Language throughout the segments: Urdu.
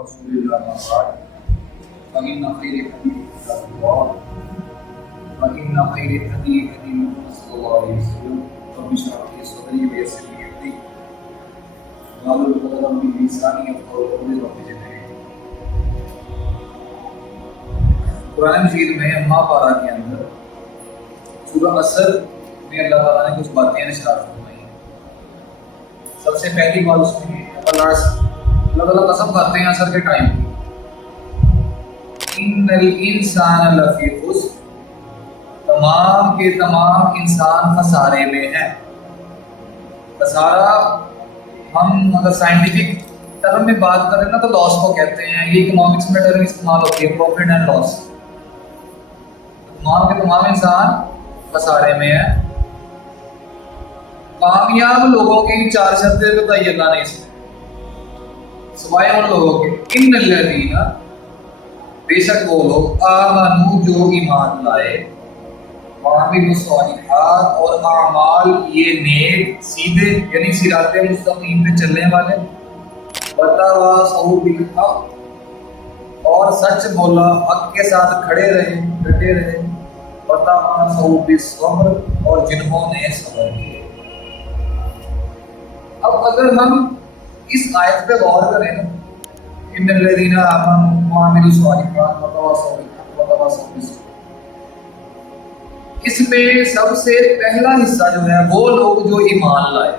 رسول الله ما بعد فإن خير الحديث كتاب الله وإن خير الهدي هدي محمد صلى الله عليه وسلم رب اشرح لي صدري ويسر لي أمري واحلل عقدة من لساني يفقهوا قولي رب زدني قرآن مجید میں اما پارہ کے اندر سورہ عصر میں اللہ تعالیٰ نے کچھ باتیں ارشاد فرمائی ہیں۔ سب سے پہلی بات اس میں اللہ تعالیٰ قسم کرتے ہیں عصر کے ٹائم کی، ان الانسان لفی خسر، تمام کے تمام انسان خسارے میں ہیں۔ خسارہ ہم اگر سائنٹیفک ٹرم میں بات کریں نا تو لاس کو کہتے ہیں، یہ اکنامکس میں ٹرم استعمال ہوتی ہے، پروفٹ اینڈ لاس۔ تمام کے تمام انسان خسارے میں ہیں۔ کامیاب لوگوں کی چار شرطیں بتائی اللہ نے اس میں، سوائے ان لوگوں کے، ان الذین، بے شک وہ لوگ، آمنوا جو ایمان لائے، وعملوا الصالحات اور اعمال یہ نیک سیدھے یعنی صراط مستقیم پہ چلنے والے، وتواصوا بالحق اور سچ بولا، حق کے ساتھ کھڑے رہے ڈٹے رہے، وتواصوا بالصبر اور جنہوں نے صبر کیا۔ اب اگر ہم اس آیت پہ غور کریں نا، ان الذین آمنوا وعملوا الصالحات وتواصوا بالحق وتواصوا بالصبر، اس میں سب سے پہلا حصہ جو ہے وہ لوگ جو ایمان لائے۔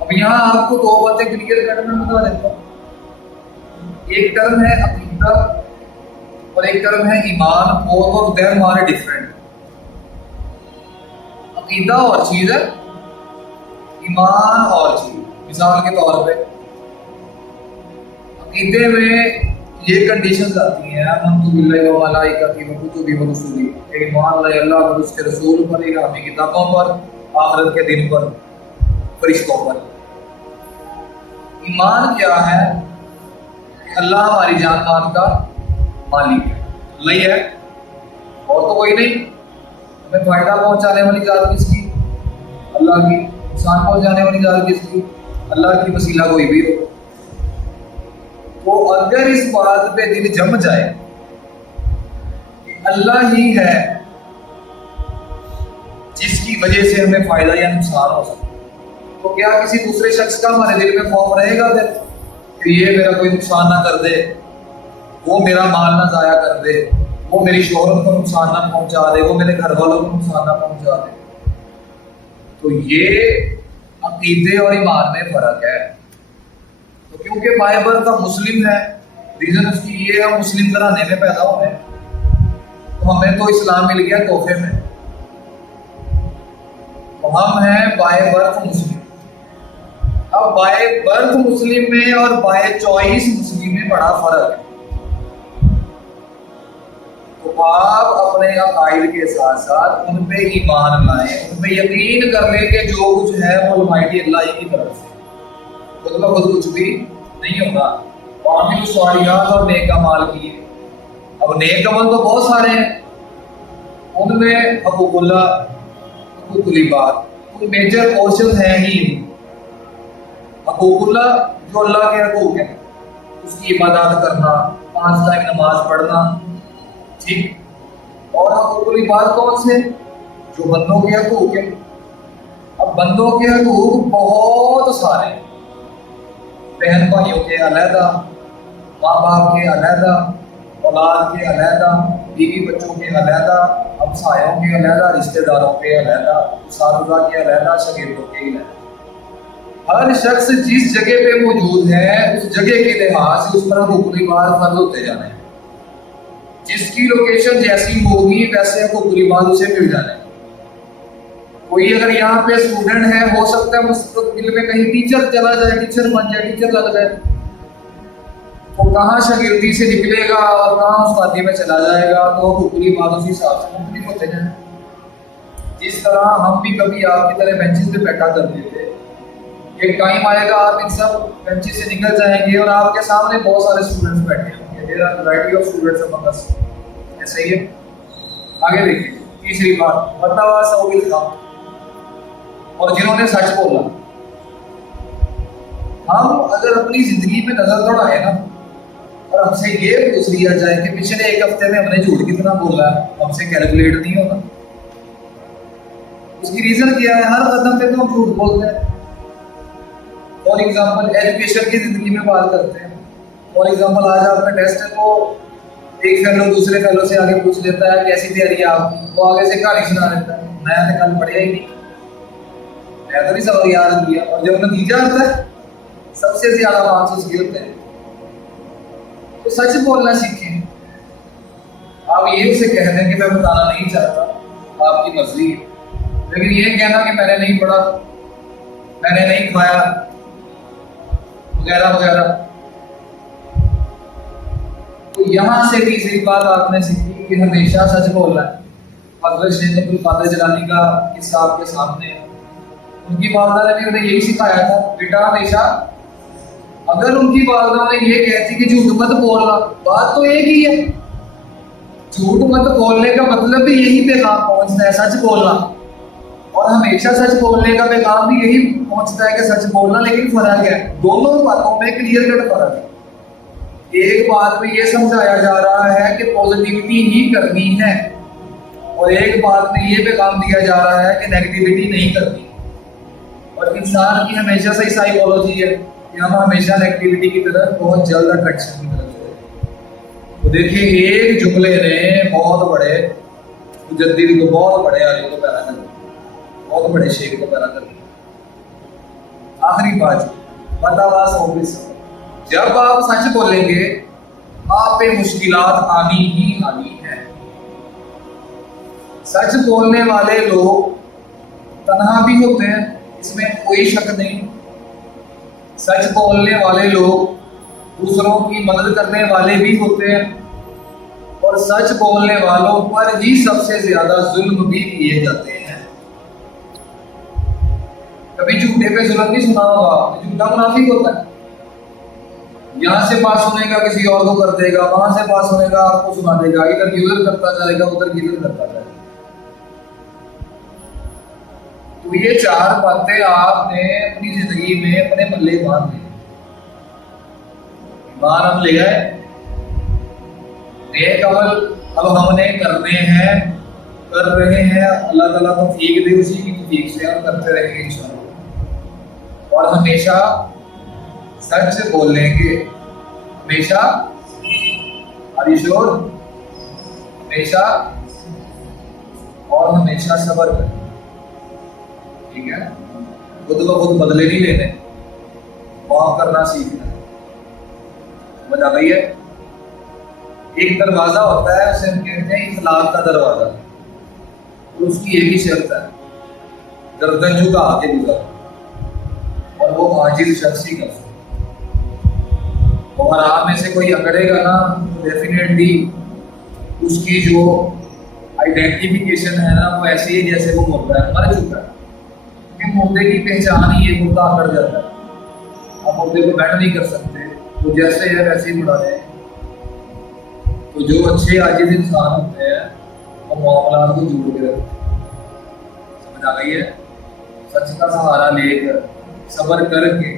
اب یہاں آپ کو دو باتیں کلیئر کٹ میں بتا دیتا ہوں، ایک ٹرم ہے عقیدہ اور ایک ٹرم ہے ایمان، both of them are different. عقیدہ اور چیز ہے، ایمان اور چیز۔ مثال کے طور پہ عقیدے میں یہ کنڈیشنز آتی ہیں، آمنت باللہ و ملائکتہ و کتبہ و رسلہ، کہ ایمان لائے اللہ اور اس کے رسول پر، الہامی کتابوں پر، آخرت کے دن پر، فرشتوں پر۔ ایمان کیا ہے؟ کہ اللہ ہماری جان مان کا مالک ہے، اللہ ہی ہے اور تو کوئی نہیں۔ ہمیں فائدہ پہنچانے والی ذات کس کی؟ اللہ کی۔ نقصان پہنچانے والی ذات کس کی؟ اللہ کی، وسیلہ کوئی بھی ہو۔ تو اگر اس بات پہ دل جم جائے کہ اللہ ہی ہے جس کی وجہ سے ہمیں فائدہ یا نقصان ہو سکتا، تو کیا کسی دوسرے شخص کا ہمارے دل میں خوف رہے گا پھر کہ یہ میرا کوئی نقصان نہ کر دے، وہ میرا مال نہ ضائع کر دے، وہ میری شہرت کو نقصان نہ پہنچا دے، وہ میرے گھر والوں کو نقصان نہ پہنچا دے؟ تو یہ عقیدے اور ایمان میں فرق ہے۔ تو کیونکہ بائے برتھ کا مسلم ہے، ریزن اس کی یہ ہے مسلم گھرانے میں پیدا ہوئے ہیں، تو ہمیں تو اسلام مل گیا تحفے میں، تو ہم ہیں بائے برتھ مسلم۔ اب بائے برتھ مسلم میں اور بائے چوائس مسلم میں بڑا فرق ہے۔ تو آپ اپنے عقائد کے ساتھ ساتھ ان پہ ایمان لائیں، ان پہ یقین کر لیں کہ جو کچھ ہے وہ المائٹی اللہ ہی کی طرف سے، خود کا خود کچھ بھی نہیں ہوگا۔ وعملوا الصالحات اور نیک اعمال کیے۔ اب نیک عمل تو بہت سارے ہیں، ان میں حقوق اللہ، حقوق العباد، کوئی میجر پورشن ہے ہی نہیں۔ حقوق اللہ جو اللہ کے حقوق ہیں، اس کی عبادات کرنا، 5 ٹائم نماز پڑھنا، ٹھیک۔ اور حقوق العباد کون سے؟ جو بندوں کے حقوق ہیں۔ اب بندوں کے حقوق بہت سارے ہیں، بہن بھائیوں کے علیحدہ، ماں باپ کے علیحدہ، اولاد کے علیحدہ، بیوی بچوں کے علیحدہ، ہمسایوں کے علیحدہ، رشتہ داروں کے علیحدہ، اساتذہ کے علیحدہ، شاگردوں کے علیحدہ۔ ہر شخص جس جگہ پہ موجود ہے اس جگہ کے لحاظ سے اس پر حقوق العباد فرض ہوتے جانے ہیں۔ جس کی لوکیشن جیسی ہوگی ویسے حقوق العباد اسے مل جانے ہیں۔ کوئی اگر یہاں پہ اسٹوڈنٹ ہے، ہو سکتا ہے مستقبل میں کہیں ٹیچر چلا جائے، ٹیچر بن جائے، ٹیچر لگ جائے، وہ کہاں شاگردی سے نکلے گا اور کہاں استادی میں چلا جائے گا، تو حقوق العباد اسی حساب سے مختلف ہوتے جائیں۔ جس طرح ہم بھی کبھی آپ کی طرح بینچز پہ بیٹھا کرتے تھے، ایک ٹائم آئے گا آپ ان سب بینچز سے نکل جائیں گے اور آپ کے سامنے بہت سارے اسٹوڈنٹس بیٹھے ہوں گے، there are variety of students among us. ایسا ہی ہے۔ آگے دیکھیے تیسری بات، وتواصوا بالحق، اور جنہوں نے سچ بولا۔ ہم اگر اپنی زندگی میں نظر دوڑائیں نا اور ہم سے یہ پوچھ لیا جائے کہ پچھلے ایک ہفتے میں ہم نے جھوٹ کتنا بولا ہے، ہم سے کیلکولیٹ نہیں ہوگا. اس کی ریزن کیا ہے؟ ہر قدم پہ تو ہم جھوٹ بولتے ہیں. فار ایگزامپل ایجوکیشن کی زندگی میں بات کرتے ہیں. فار ایگزامپل آج آپ کا ٹیسٹ ہے تو ایک فیلو دوسرے فیلو سے آگے پوچھ لیتا ہے کیسی تیاری ہے آپ کی، وہ آگے سے کہانی سنا دیتا ہے، میں نے کل پڑھیا ہی نہیں، میں تو نہیں سبق یاد کیا. اور جب نتیجہ آتا ہے سب سے زیادہ مارکس اس کے ہوتے ہیں. تو سچ بولنا سیکھیں. آپ یہ اسے کہہ دیں کہ میں بتانا نہیں چاہتا، آپ کی مرضی ہے، لیکن یہ کہنا کہ میں نے نہیں پڑھا، میں نے نہیں کھایا وغیرہ وغیرہ. تو یہاں سے تیسری بات آپ نے سیکھی کہ ہمیشہ سچ بولنا ہے. حضرت شیخ عبد القادر جیلانی کا قصہ آپ کے سامنے ہے. ان کی والدہ نے بھی انہیں یہی سکھایا تھا، بیٹا ہمیشہ اگر ان کی والدہ نے یہ کہتی کہ جھوٹ مت بولنا، بات تو ایک ہی ہے. جھوٹ مت بولنے کا مطلب بھی یہی پیغام پہنچتا ہے، سچ بولنا. اور ہمیشہ سچ بولنے کا پیغام بھی یہی پہنچتا ہے کہ سچ بولنا. لیکن فرق ہے، دونوں باتوں میں کلیئر کٹ فرق ہے. ایک بات میں یہ سمجھایا جا رہا ہے کہ پازیٹیوٹی ہی کرنی ہے، اور ایک بات میں یہ پیغام دیا جا رہا ہے کہ نیگیٹیوٹی نہیں کرنی. اور انسان کی ہمیشہ سے سائیکالوجی ہے کہ ہم ہمیشہ نیگیٹیوٹی کی طرف بہت جلد اٹریکشن کی طرف ہے. تو دیکھیں ایک جملے نے بہت بڑے مجدد کو، بہت بڑے عالم کو پیدا کر دیا، بہت بڑے شیخ کو پیدا کر دیا. آخری بات بتاواس آفس، جب آپ سچ بولیں گے آپ پہ مشکلات آنی ہی آنی ہے. سچ بولنے والے لوگ تنہا بھی ہوتے ہیں، اس میں کوئی شک نہیں. سچ بولنے والے لوگ دوسروں کی مدد کرنے والے بھی ہوتے ہیں، اور سچ بولنے والوں پر ہی سب سے زیادہ ظلم بھی کیے جاتے ہیں. کبھی جھوٹے پہ ظلم نہیں سنا ہوگا، جھوٹا منافق ہوتا ہے. یہاں سے بات سنے گا کسی اور کو کر دے گا، وہاں سے بات سنے گا آپ کو سنا دے گا، ادھر کی ادھر کرتا جائے گا، ادھر کی ادھر کرتا جائے گا. تو یہ چار باتیں آپ نے اپنی زندگی میں اپنے پلے باندھ لی. ایمان ہم لے آئے، نیک عمل اب ہم نے کرنے ہیں، کر رہے ہیں. اللہ تعالیٰ توفیق دے، اسی کی توفیق سے ہم کرتے رہیں گے انشاءاللہ. اور ہمیشہ سچ بولیں گے، ہمیشہ عریشور، ہمیشہ اور ہمیشہ صبر کریں. ٹھیک ہے، خود کو خود بدلے نہیں لینے، معاف کرنا سیکھنا. سمجھ آ گئی ہے؟ ایک دروازہ ہوتا ہے اسے ہم کہتے ہیں اخلاق کا دروازہ، اور اس کی ایک ہی شرط ہے، گردن جھکا کے گزر، اور وہ عاجز شخص ہی کر. اور آپ میں سے کوئی اکڑے گا نا، ڈیفینیٹلی اس کی جو آئیڈینٹیفیکیشن ہے نا وہ ایسی ہے جیسے وہ مردہ ہے، مر چکا ہے. کہ مردے کی پہچان ہی یہ مردہ اکڑ جاتا ہے. آپ مردے کو بیٹھ نہیں کر سکتے، وہ جیسے ہے ویسے ہی بڑھا رہے ہیں. تو جو اچھے عاجز انسان ہوتے ہیں وہ معاملات کو جوڑ کے رکھتے ہیں. سمجھ آ گئی ہے؟ سچ کا سہارا لے کر، صبر کر کے،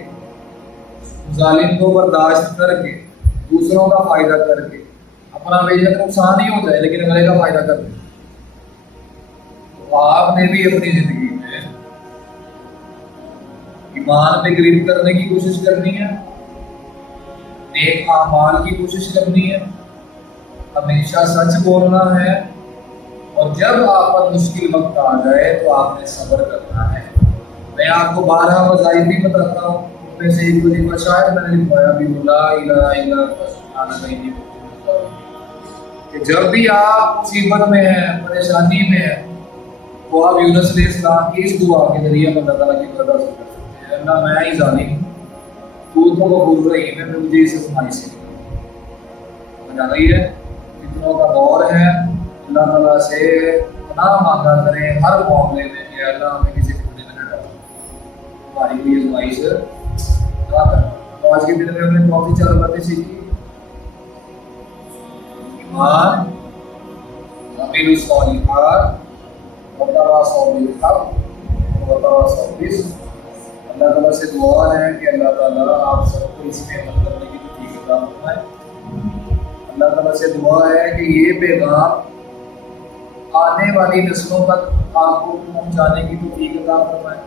ظالم کو برداشت کر کے، دوسروں کا فائدہ کر کے، اپنا بے شک نقصان ہی ہو جائے لیکن اگلے کا فائدہ کر کے. تو آپ نے بھی اپنی زندگی میں ایمان پہ قریب کرنے کی کوشش کرنی ہے، نیک اعمال کی کوشش کرنی ہے، ہمیشہ سچ بولنا ہے، اور جب آپ پر مشکل وقت آ جائے تو آپ نے صبر کرنا ہے. میں آپ کو 12 وظائف بھی بتاتا ہوں، ان میں سے ایک وظیفہ شاید میں نے لکھوایا بھی لا الہ الا اللہ، کہ جب بھی آپ مصیبت میں ہیں، پریشانی میں ہیں، تو آپ یونس علیہ السلام کی اس دعا کے ذریعے اللہ تعالیٰ کی رضا سے کر سکتے ہیں. اللہ میں ہی ظالم ہوں، تو غفور رحیم ہے، مجھے اس آزمائش سے سمجھ آ گئی ہے؟ فتنوں کا دور ہے، اللہ تعالیٰ سے پناہ مانگا کریں ہر معاملے میں کہ اللہ ہمیں کسی فتنے میں نہ ڈالے، ہماری کوئی آزمائش نہ کرے. تو آج کے دن میں ہم نے بہت ہی 4 باتیں سیکھی. ایمان، عامل الصالحات، وتواصوا بالحق وتواصوا بالصبر. اللہ تعالیٰ سے دعا ہے کہ اللہ تعالیٰ آپ سب کو اس میں عمل کرنے کی توفیق عطا فرمائے. اللہ تعالیٰ سے دعا ہے کہ یہ پیغام آنے والی نسلوں تک آپ کو پہنچانے کی توفیق عطا فرمائے،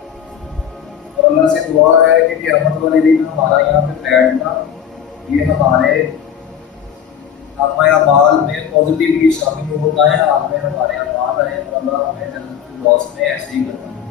اور اللہ سے دعا ہے کہ قیامت والے دن ہمارا یہاں پہ بیٹھنا یہ ہمارے اعمال اعمال میں پازیٹیولی شامل ہوتا ہے، آپ میں ہمارے اعمال ہیں، اور اللہ ہمیں جنت الفردوس میں ایسے ہی کرنا ہے۔